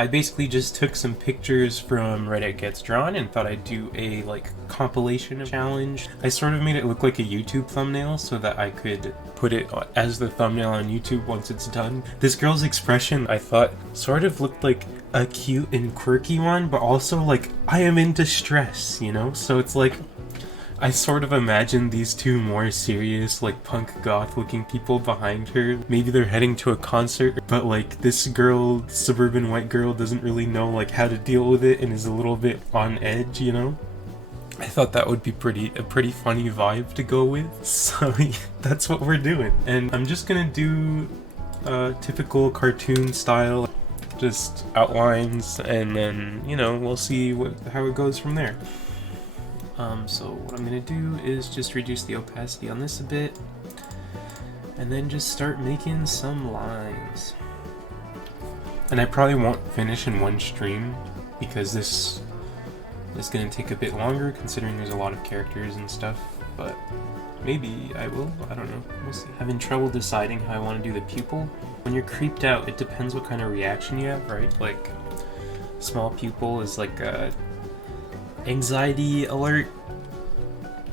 I basically just took some pictures from Reddit Gets Drawn and thought I'd do a like compilation challenge. I sort of made it look like a YouTube thumbnail so that I could put it as the thumbnail on YouTube once it's done. This girl's expression, I thought, sort of looked like a cute and quirky one, but also like, I am in distress, you know? So it's like, I sort of imagine these two more serious, like punk goth looking people behind her. Maybe they're heading to a concert, but like this girl, suburban white girl, doesn't really know like how to deal with it and is a little bit on edge, you know? I thought that would be a pretty funny vibe to go with. So yeah, that's what we're doing. And I'm just gonna do typical cartoon style, just outlines, and then, you know, we'll see how it goes from there. So what I'm gonna do is just reduce the opacity on this a bit, and then just start making some lines. And I probably won't finish in one stream, because this is gonna take a bit longer, considering there's a lot of characters and stuff, but maybe I will, I don't know, we'll see. Having trouble deciding how I want to do the pupil. When you're creeped out, it depends what kind of reaction you have, right? Like, small pupil is like a anxiety alert,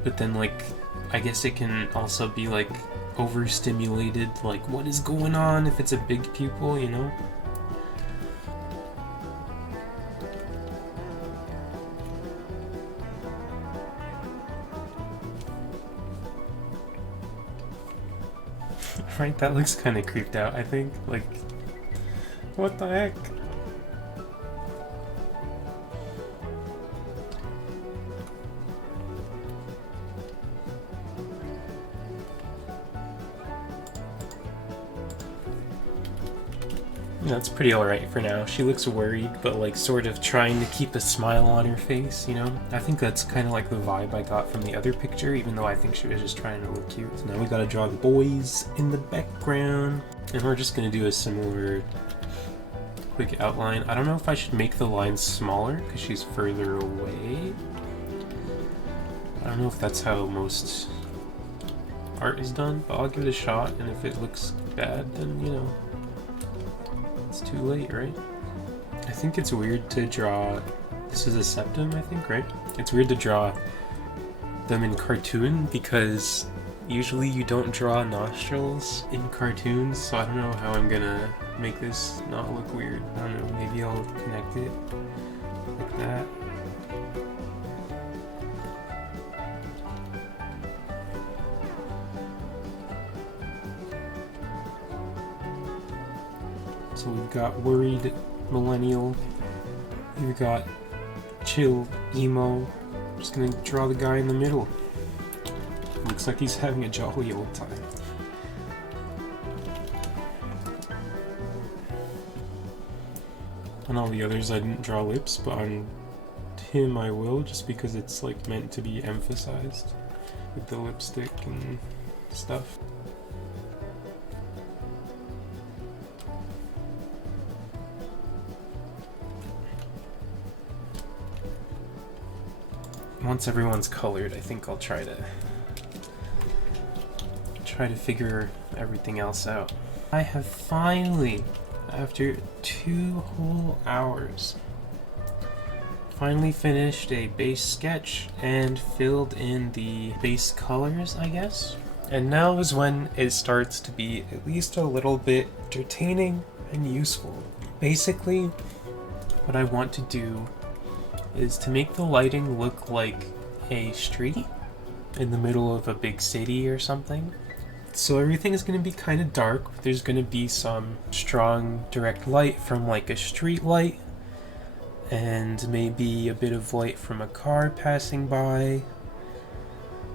but then like I guess it can also be like overstimulated, like what is going on if it's a big pupil, you know? Right, that looks kind of creeped out, I think. Like, what the heck? That's pretty alright for now. She looks worried, but like sort of trying to keep a smile on her face, you know? I think that's kind of like the vibe I got from the other picture, even though I think she was just trying to look cute. So now we gotta draw the boys in the background. And we're just gonna do a similar quick outline. I don't know if I should make the lines smaller because she's further away. I don't know if that's how most art is done, but I'll give it a shot, and if it looks bad, then, you know, it's too late, right? I think it's weird to draw, this is a septum, I think, right? It's weird to draw them in cartoon because usually you don't draw nostrils in cartoons, so I don't know how I'm gonna make this not look weird. I don't know, maybe I'll connect it like that. So we've got worried millennial, we've got chill emo. I'm just gonna draw the guy in the middle. Looks like he's having a jolly old time. On all the others I didn't draw lips, but on him I will, just because it's like meant to be emphasized with the lipstick and stuff. Once everyone's colored, I think I'll try to figure everything else out. I have finally, after 2 whole hours, finally finished a base sketch and filled in the base colors, I guess. And now is when it starts to be at least a little bit entertaining and useful. Basically, what I want to do is to make the lighting look like a street in the middle of a big city or something. So everything is going to be kind of dark. There's going to be some strong direct light from like a street light, and maybe a bit of light from a car passing by.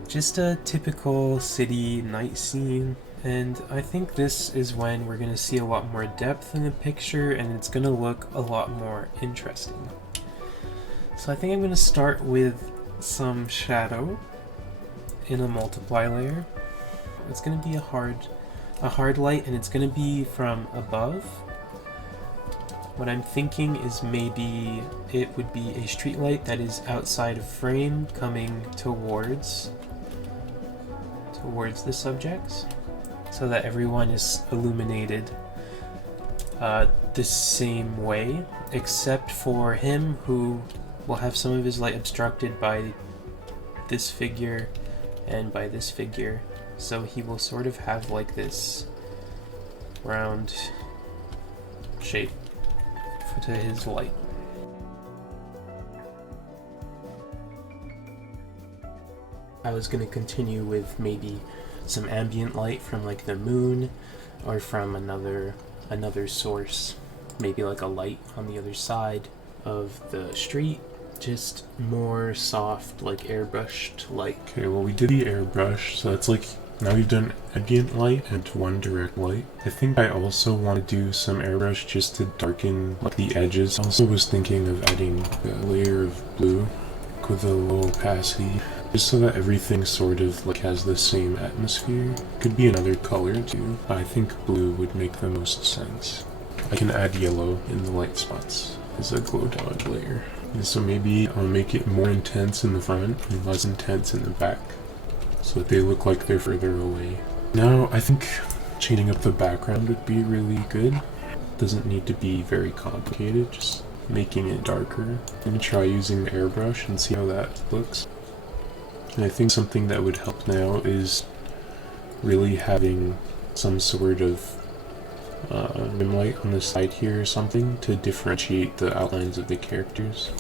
Just a typical city night scene. And I think this is when we're going to see a lot more depth in the picture, and it's going to look a lot more interesting. So I think I'm going to start with some shadow in a multiply layer. It's going to be a hard light, and it's going to be from above. What I'm thinking is maybe it would be a street light that is outside of frame coming towards the subjects, so that everyone is illuminated the same way, except for him, who will have some of his light obstructed by this figure and by this figure. So he will sort of have like this round shape to his light. I was going to continue with maybe some ambient light from like the moon or from another source, maybe like a light on the other side of the street, just more soft, like airbrushed light. Okay, well, we did the airbrush, so that's like, now we've done ambient light and one direct light. I think I also want to do some airbrush just to darken like the edges. I also was thinking of adding a layer of blue with a low opacity, just so that everything sort of like has the same atmosphere. Could be another color too. I think blue would make the most sense. I can add yellow in the light spots as a glow dodge layer. And so maybe I'll make it more intense in the front and less intense in the back, so that they look like they're further away. Now I think changing up the background would be really good. Doesn't need to be very complicated, just making it darker. I'm gonna try using the airbrush and see how that looks. And I think something that would help now is really having some sort of rim light on the side here or something to differentiate the outlines of the characters.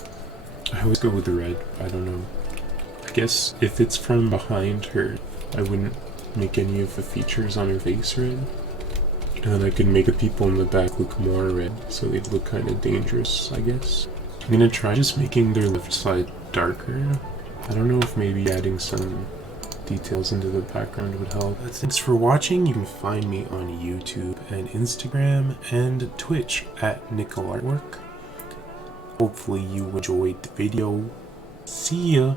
I always go with the red, I don't know. I guess if it's from behind her, I wouldn't make any of the features on her face red. And then I could make the people in the back look more red, so they'd look kind of dangerous, I guess. I'm gonna try just making their left side darker. I don't know if maybe adding some details into the background would help. Thanks for watching. You can find me on YouTube and Instagram and Twitch at Nickel Artwork. Hopefully you enjoyed the video. See ya!